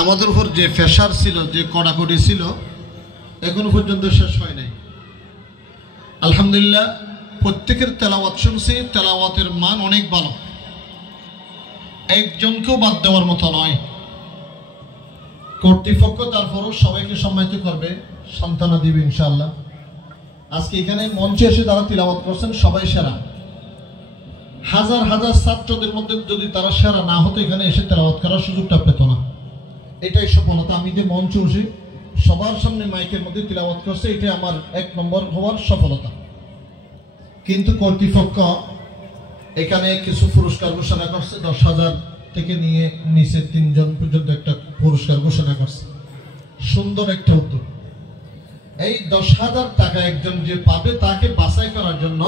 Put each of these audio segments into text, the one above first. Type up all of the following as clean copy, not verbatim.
আমাদের উপর যে প্রেশার ছিল, যে কড়াকড়ি ছিল, এখনো পর্যন্ত শেষ হয় নাই। আলহামদুলিল্লাহ প্রত্যেকের তেলাওয়াত শুনছি, তেলাওয়াতের মান অনেক ভালো, একজনকেও বাদ দেওয়ার মতো নয়। কর্তৃপক্ষ তারপরও সবাইকে সম্মানিত করবে, সান্ত্বনা দিবে ইনশাআল্লাহ। আজকে এখানে মঞ্চে এসে যারা তিলাওয়াত করছেন সবাই সেরা। হাজার হাজার ছাত্রদের মধ্যে যদি তারা সেরা না হতো এখানে এসে তেলাওয়াত করার সুযোগটা পেত না। এটাই সফলতা। আমি যে মঞ্চে বসে সবার সামনে মাইকের মধ্যে তিলাওয়াত করছে, এটাই আমার 1 নম্বর হওয়ার সফলতা। কিন্তু কর্তৃপক্ষ এখানে কিছু পুরস্কার ঘোষণা করছে, 10,000 থেকে নিয়ে নিচে 3 জন পর্যন্ত একটা পুরস্কার ঘোষণা করছে। সুন্দর একটা উদ্যোগ। এই 10,000 টাকা একজন যে পাবে তাকে বাছাই করার জন্য,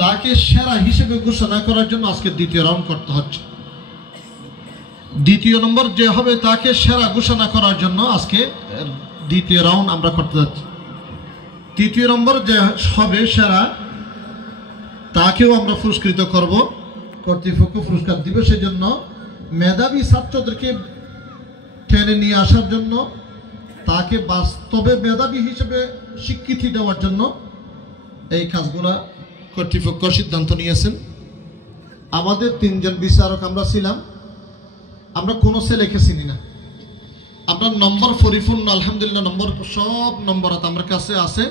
তাকে সেরা হিসেবে ঘোষণা করার জন্য আজকে দ্বিতীয় রাউন্ড করতে হচ্ছে। দ্বিতীয় নম্বর যে হবে তাকে সেরা ঘোষণা করার জন্য আজকে দ্বিতীয় রাউন্ড আমরা করতে যাচ্ছি। তৃতীয় নম্বর যে হবে সেরা, তাকেও আমরা পুরস্কৃত করব, কর্তৃপক্ষ পুরস্কার দিবে। সেজন্য মেধাবী ছাত্রদেরকে টেনে নিয়ে আসার জন্য, তাকে বাস্তবে মেধাবী হিসেবে স্বীকৃতি দেওয়ার জন্য এই কাজগুলা কর্তৃপক্ষ সিদ্ধান্ত নিয়েছেন। আমাদের 3 জন বিচারক আমরা ছিলাম, আমরা কোনো ছেলেকে চিনি না। আমরা নম্বর পরিপূর্ণ, আলহামদুলিল্লাহ নম্বর সব নম্বরাত আমার কাছে আছে।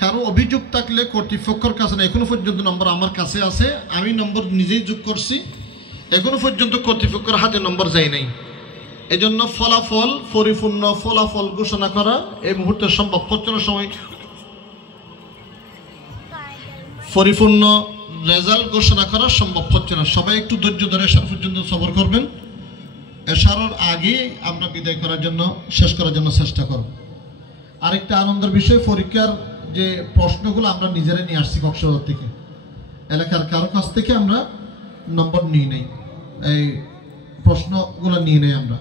কারো অভিযোগ থাকলে কর্তৃপক্ষের কাছে না, এখনো পর্যন্ত নম্বর আমার কাছে আছে, আমি নম্বর নিজেই যোগ করছি। এখনো পর্যন্ত কর্তৃপক্ষের হাতে নম্বর যায় নাই। এজন্য ফলাফল পরিপূর্ণ ফলাফল ঘোষণা করা এই মুহূর্তে সম্ভব হচ্ছে না। সময় পরিপূর্ণ রেজাল্ট ঘোষণা করা সম্ভব হচ্ছে না। সবাই একটু ধৈর্য ধরে এশার পর্যন্ত সবর করবেন। এশারের আগে আমরা বিদায় করার জন্য, শেষ করার জন্য চেষ্টা করব। আরেকটা আনন্দের বিষয়, পরীক্ষার যে প্রশ্নগুলো আমরা নিজেরাই নিয়ে আসছি কক্সবাজার থেকে, এলাকার কারো কাছ থেকে আমরা নম্বর নিই নাই, এই প্রশ্নগুলো নিয়ে নেই আমরা।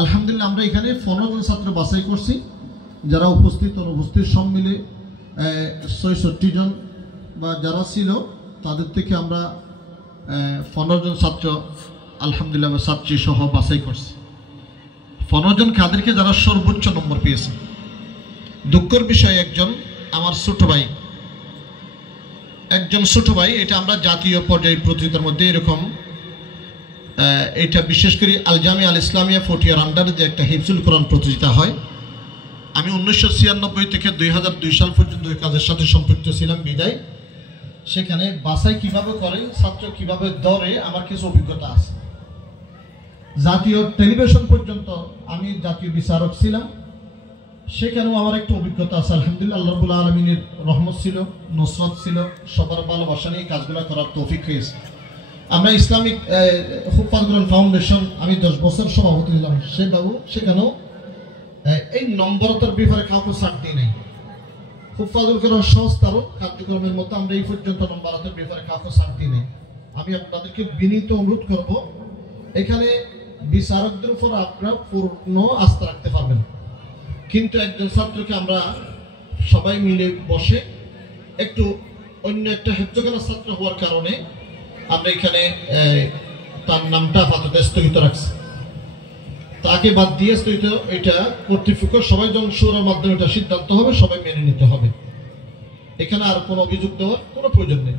আলহামদুলিল্লাহ আমরা এখানে 15 জন ছাত্র বাছাই করছি, যারা উপস্থিত অনুপস্থিত সব মিলে 66 জন বা যারা ছিল তাদের থেকে আমরা 15 জন ছাত্র আলহামদুলিল্লাহ ছাত্রী সহ বাছাই করছি। 15 জন কাদেরকে যারা সর্বোচ্চ নম্বর পেয়েছে। দুঃখের বিষয় একজন আমার ছোট ভাই, এটা আমরা জাতীয় পর্যায়ে প্রতিযোগিতার মধ্যে এরকম এটা বিশেষ করে আল জামিয়া আল ইসলামিয়া ফটিয়ার আন্ডারে যে একটা হিফজুল কোরআন প্রতিযোগিতা হয়, আমি 1996 থেকে 2002 সাল পর্যন্ত ওই কাজের সাথে সম্পৃক্ত ছিলাম বিদায়। সেখানে বাছাই কিভাবে করে, ছাত্র কিভাবে ধরে, আমার কিছু অভিজ্ঞতা আছে। জাতীয় টেলিভিশন পর্যন্ত আমি জাতীয় বিচারক ছিলাম, সেখানেও আমার একটু অভিজ্ঞতা আছে। আলহামদুলিল্লাহ আল্লাহ রাব্বুল আলামিনের রহমত ছিল, নুসরত ছিল, সবার ভালোবাসা নিয়ে কাজগুলো করার তৌফিক হয়েছে। আমরা ইসলামিক হুফাজ কোরআন ফাউন্ডেশন, আমি 10 বছর সভাপতি ছিলাম। সেখানেও এই নম্বরতার ব্যাপারে কাউকে ছাড় দিই নাই। হুফাজুল কোরআন সংস্থারও কার্যক্রমের মতো আমরা এই পর্যন্ত নম্বরতার ব্যাপারে কাউকে ছাড় দিই নাই। আমি আপনাদেরকে বিনীত অনুরোধ করব, এখানে বিচারকদের উপর আপনারা পূর্ণ আস্থা রাখতে পারবেন, কিন্তু একজন ছাত্রকে আমরা সবাই মিলে বসে একটু অন্য একটা হেফজখানা ছাত্র হওয়ার কারণে আমরা এখানে তার নামটা আপাতত স্থগিত রাখছি। তাকে বাদ দিয়ে স্থগিত, এটা কর্তৃপক্ষ সবাই যখন শুরার মাধ্যমে এটা সিদ্ধান্ত হবে, সবাই মেনে নিতে হবে। এখানে আর কোনো অভিযোগ দেওয়ার কোনো প্রয়োজন নেই।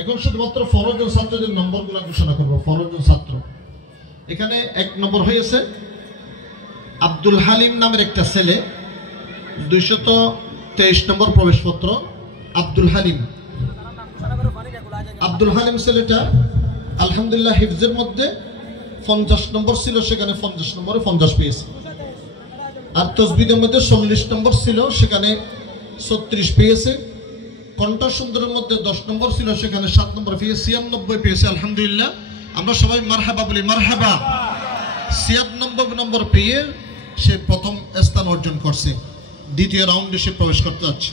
এখন শুধুমাত্র 15 জন ছাত্রদের নম্বরগুলো ঘোষণা করবো। 15 জন ছাত্র, এখানে 1 নম্বর হয়েছে আব্দুল হালিম নামের একটা ছেলে, 223 নম্বর প্রবেশপত্র। আব্দুল হালিম ছেলেটা আলহামদুলিল্লাহ হিফজের মধ্যে 50 নম্বর ছিল, সেখানে 50 নম্বরে 50 পেয়েছে। আর তসবিদের মধ্যে 40 নম্বর ছিল, সেখানে 36 পেয়েছে। কণ্ঠ সুন্দরের মধ্যে 10 নম্বর ছিল, সেখানে 7 নম্বর পেয়েছে, 96 পেয়েছে। আলহামদুলিল্লাহ আমরা সবাই মারহাবা বলি, মারহাবা। 96 নম্বর পেয়ে সে প্রথম স্থান অর্জন করছে, দ্বিতীয় রাউন্ডে সে প্রবেশ করতে যাচ্ছে।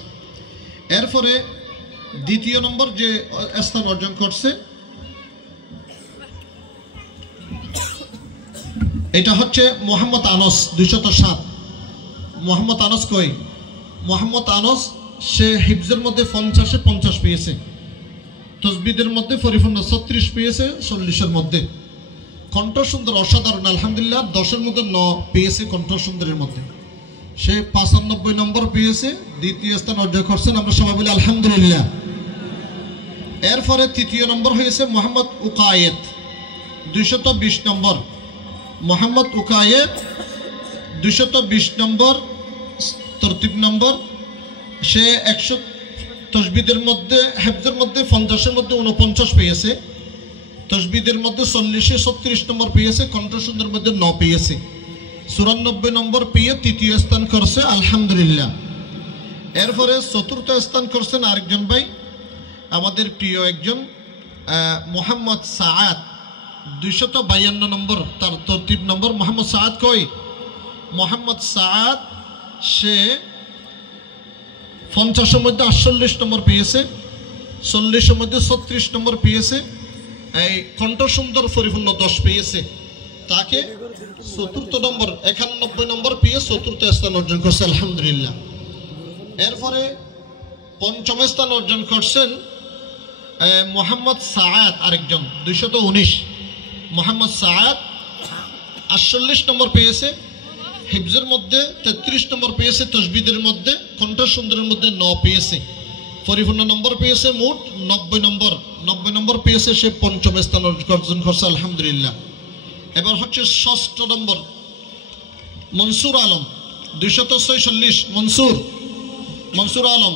এরপরে দ্বিতীয় নম্বর যে স্থান অর্জন করছে, এটা হচ্ছে মোহাম্মদ আনস, 207। মোহাম্মদ আনস কই? মোহাম্মদ আনস সে হিফজের মধ্যে 50-এ 50 পেয়েছে, তসবিদের মধ্যে পরিপূর্ণ 36 পেয়েছে 40-এর মধ্যে। কণ্ঠ সুন্দর, অসাধারণ, আলহামদুলিল্লাহ। 10-এর মধ্যে 9 পেয়েছে কণ্ঠ সুন্দরের মধ্যে। সে 95 নম্বর পেয়েছে, দ্বিতীয় স্থান অর্জন করছেন। আমরা সবাই বলি আলহামদুলিল্লাহ। এরপরে তৃতীয় নম্বর হয়েছে মোহাম্মদ উকায়েত, 220 নম্বর। মোহাম্মদ উকায়েত 220 নম্বর, তরতিব নম্বর। সে 100 তসবিদের মধ্যে, হেফজের মধ্যে 50-এর মধ্যে 49 পেয়েছে, তসবিদের মধ্যে 40-এ 36 নম্বর পেয়েছে, কণ্ঠসুন্দর মধ্যে 9 পেয়েছে, 94 নম্বর পেয়ে তৃতীয় স্থান করছে, আলহামদুলিল্লাহ। এরপরে চতুর্থ স্থান করছেন আরেকজন ভাই, আমাদের প্রিয় একজন মোহাম্মদ সাআদ, 252 নম্বর তার তরতিব নম্বর। মোহাম্মদ সাআদ কই? মোহাম্মদ সাআদ সে 50-এর মধ্যে 48 নম্বর পেয়েছে, 40-এর মধ্যে 36 নম্বর পেয়েছে, এই কণ্ঠ সুন্দর পরিপূর্ণ 10 পেয়েছে। তাকে চতুর্থ নম্বর 91 নম্বর পেয়ে চতুর্থ স্থান অর্জন করছে, আলহামদুলিল্লাহ। এরপরে পঞ্চম স্থান অর্জন করছেন মোহাম্মদ সাআদ আরেকজন, 219। মোহাম্মদ সাআদ 48 নম্বর পেয়েছে, হিফজের মধ্যে 33 নম্বর পেয়েছে, তসবিদের মধ্যে কণ্ঠ সুন্দরের মধ্যে 9 পেয়েছে, পরিপূর্ণ নম্বর পেয়েছে মোট 90 নম্বর। 90 নম্বর পেয়েছে, সে পঞ্চম স্থান অর্জন করছে, আলহামদুলিল্লাহ। এবার হচ্ছে ষষ্ঠ নম্বর মনসুর আলম, 246। মনসুর আলম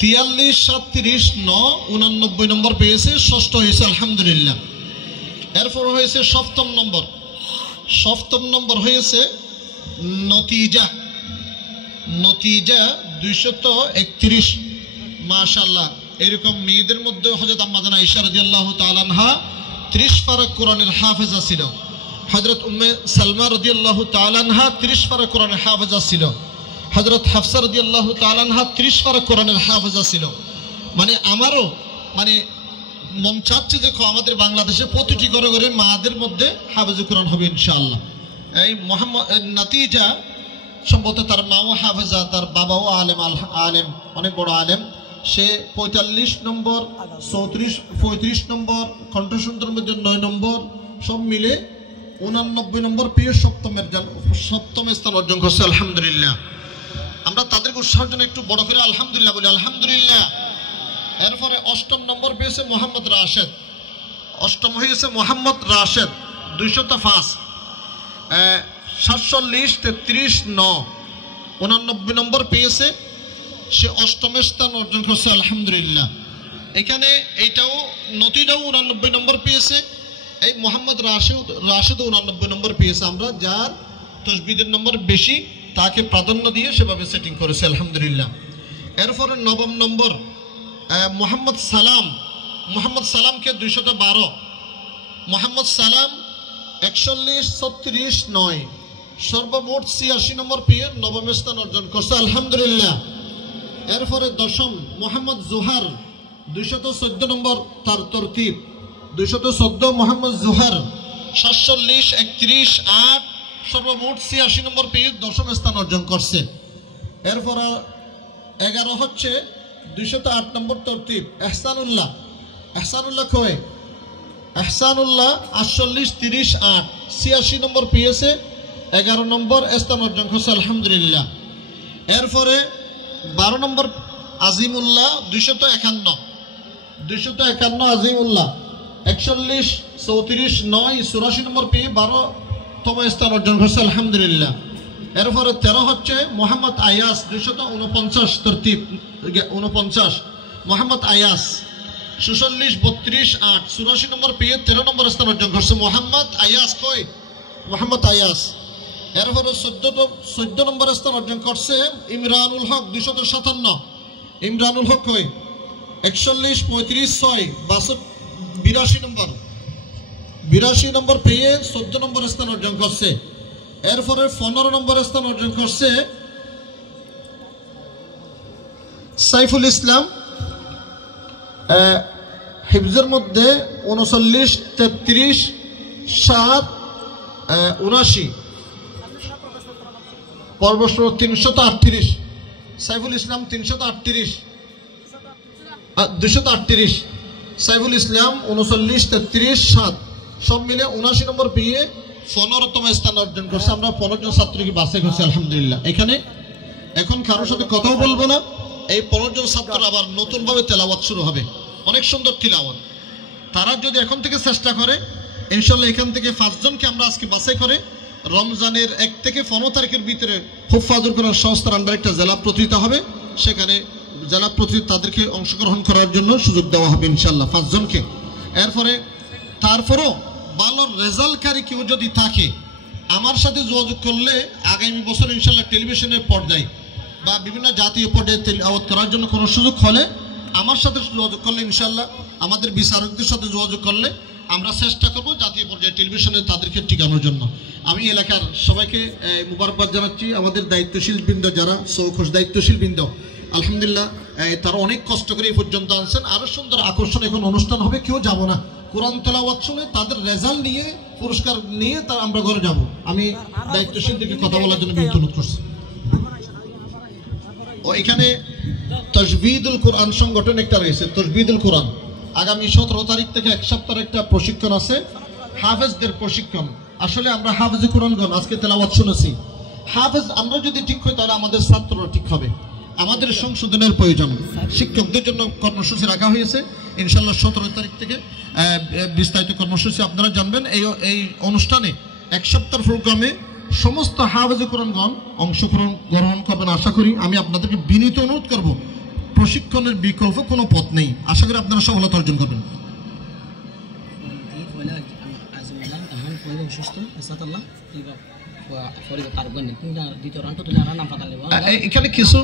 43, 37, 9, 89 নম্বর পেয়েছে, ষষ্ঠ হয়েছে, আলহামদুলিল্লাহ। এরপর হয়েছে সপ্তম নম্বর হয়েছে নতিজা 231। মাশাআল্লাহ, এরকম মেয়েদের মধ্যে হযরত আম্মা জানা আয়েশা রাদিয়াল্লাহু তাআলা আনহা 30 পারা কোরআনের হাফেজা ছিল। হযরত উম্মে সালমা রাদিয়াল্লাহু তাআলা আনহা 30 পারা কোরআনের হাফেজা ছিল। হযরত হাফসা রাদিয়াল্লাহু তাআলা আনহা 30 পারা কোরআনের হাফেজা ছিল। মানে আমারও মন চাচ্ছে যে আমাদের বাংলাদেশে প্রতিটি ঘরে ঘরে মাদের মধ্যে হাফেজ কোরআন হবে ইনশাআল্লাহ। এই মোহাম্মদ নাতিজা সম্ভবত তার মাও হাফেজা, তার বাবাও আলেম, অনেক বড় আলেম। সে 45 নম্বর, 35 নম্বর, কণ্ঠসুন্দর মধ্যে 9 নম্বর, সব মিলে 89 নম্বর পেয়ে সপ্তম স্থান অর্জন করছে, আলহামদুলিল্লাহ। আমরা তাদেরকে উৎসাহের জন্য একটু বড় করে আলহামদুলিল্লাহ বলি, আলহামদুলিল্লাহ। এরপরে অষ্টম নম্বর পেয়েছে মোহাম্মদ রাশেদ, অষ্টম হয়েছে মোহাম্মদ রাশেদ, 205, 47, 33, 9, 89 নম্বর পেয়েছে, সে অষ্টম স্থান অর্জন করছে, আলহামদুলিল্লাহ। এখানে এইটাও নতিটাও 89 নম্বর পেয়েছে, এই মোহাম্মদ রাশেদও 89 নম্বর পেয়েছে। আমরা যার তসবিদের নম্বর বেশি তাকে প্রাধান্য দিয়ে সেভাবে সেটিং করেছে, আলহামদুলিল্লাহ। এরপরে নবম নম্বর মোহাম্মদ সালামকে 212। মোহাম্মদ সালাম 41, 36, 9, সর্বমোট 86 নম্বর পেয়ে নবম স্থান অর্জন করছে, আলহামদুলিল্লাহ। এরপরে দশম মোহাম্মদ জুহার, 214 নম্বর তার তরতিব, 214 মোহাম্মদ জুহার, 47, 31, 8, সর্বমোট 86 নম্বর পেয়ে দশম স্থান অর্জন করছে। এরপর 11 হচ্ছে 208 নম্বর তরতিব এহসানুল্লাহ কয়? এহসানুল্লাহ 48, 30, 8, 86 নম্বর পেয়েছে, 11 নম্বর স্থান অর্জন করছে, আলহামদুলিল্লাহ। এরপরে 12 নম্বর আজিমুল্লাহ, 251 আজিমুল্লাহ, 41, 34, 9, 84 নম্বর পেয়ে 12তম স্থান অর্জন করছে, আলহামদুলিল্লাহ। এরপরে 13 হচ্ছে মোহাম্মদ আয়াস, 249 তরতিব 49, মোহাম্মদ আয়াস 46, 32, 8, 84 নম্বর পেয়ে 13 নম্বর স্থান অর্জন করছে, মোহাম্মদ আয়াস কই? মোহাম্মদ আয়াস। এরপরে 14 নম্বর স্থান অর্জন করছে ইমরানুল হক, 257, ইমরানুল হক কই? 41, 35, 6, 82 নম্বর পেয়ে 14 নম্বর স্থান অর্জন করছে। এরপরে 15 নম্বর স্থান অর্জন করছে সাইফুল ইসলাম, হিফজের মধ্যে 39, 33, 7, 79, পরবর্তী 338, সাইফুল ইসলাম 338, 238, সাইফুল ইসলাম 39, 33, 7, সব মিলে 79 নম্বর পেয়ে 15তম স্থান অর্জন করছে। আমরা 15 জন ছাত্রকে বাছাই করছি আলহামদুলিল্লাহ। এখানে এখন কারোর সাথে কথাও বলবো না। এই 15 জন ছাত্র আবার নতুনভাবে তেলাওয়াত শুরু হবে, অনেক সুন্দর তিলাওয়াত। তারা যদি এখন থেকে চেষ্টা করে ইনশাল্লাহ এখান থেকে 5 জনকে আমরা আজকে বাছাই করে রমজানের 1 থেকে 15 তারিখের ভিতরে হুফাজুল কোরআন সংস্থার আন্ডারে একটা জেলা প্রতিযোগিতা হবে, সেখানে জেলা প্রতিযোগিতা তাদেরকে অংশগ্রহণ করার জন্য সুযোগ দেওয়া হবে ইনশাল্লাহ 5 জনকে। এরপরে তারপরও ভালো রেজাল্টকারী কেউ যদি থাকে আমার সাথে যোগাযোগ করলে আগামী বছর ইনশাল্লাহ টেলিভিশনের পর্যায়ে বা বিভিন্ন জাতীয় পর্যায়ে তেলাওয়াত করার জন্য কোনো সুযোগ হলে আমার সাথে যোগাযোগ করলে ইনশাল্লাহ আমাদের বিচারকদের সাথে যোগাযোগ করলে আমরা চেষ্টা করব জাতীয় পর্যায়ে টেলিভিশনে তাদেরকে টিকানোর জন্য। আমি এলাকার সবাইকে মুবারকবাদ জানাচ্ছি। আমাদের দায়িত্বশীল বৃন্দ যারা সৌখোশ দায়িত্বশীল বৃন্দ আলহামদুলিল্লাহ তারা অনেক কষ্ট করে এই পর্যন্ত আনছেন। আরও সুন্দর আকর্ষণ এখন অনুষ্ঠান হবে, কেউ যাব না, কোরআন তেলাওয়াত শুনে তাদের রেজাল্ট নিয়ে পুরস্কার নিয়ে তার আমরা ঘরে যাব। আমি দায়িত্বশীলদেরকে কথা বলার জন্য বিনীত অনুরোধ করছি। ও এখানে তাজবিদুল কোরআন সংগঠন একটা রয়েছে, তাজবিদুল কোরআন। আগামী 17 তারিখ থেকে 1 সপ্তাহের একটা প্রশিক্ষণ আছে, হাফেজদের প্রশিক্ষণ। আসলে আমরা হাফেজে কোরআনগণ আজকে তেলাওয়াত শুনেছি, হাফেজ আমরা যদি ঠিক হই তাহলে আমাদের ছাত্ররা ঠিক হবে। আমাদের সংশোধনের প্রয়োজন। শিক্ষকদের জন্য কর্মসূচি রাখা হয়েছে ইনশাল্লাহ 17 তারিখ থেকে বিস্তারিত কর্মসূচি আপনারা জানবেন। এই অনুষ্ঠানে 1 সপ্তাহের প্রোগ্রামে সমস্ত হাফেজে কোরআনগণ অংশগ্রহণ করবেন আশা করি। আমি আপনাদেরকে বিনীত অনুরোধ করব, প্রশিক্ষণের বিকল্প কোনো পথ নেই, আশা করি আপনারা সফলতা অর্জন করবেন। এখানে কিছু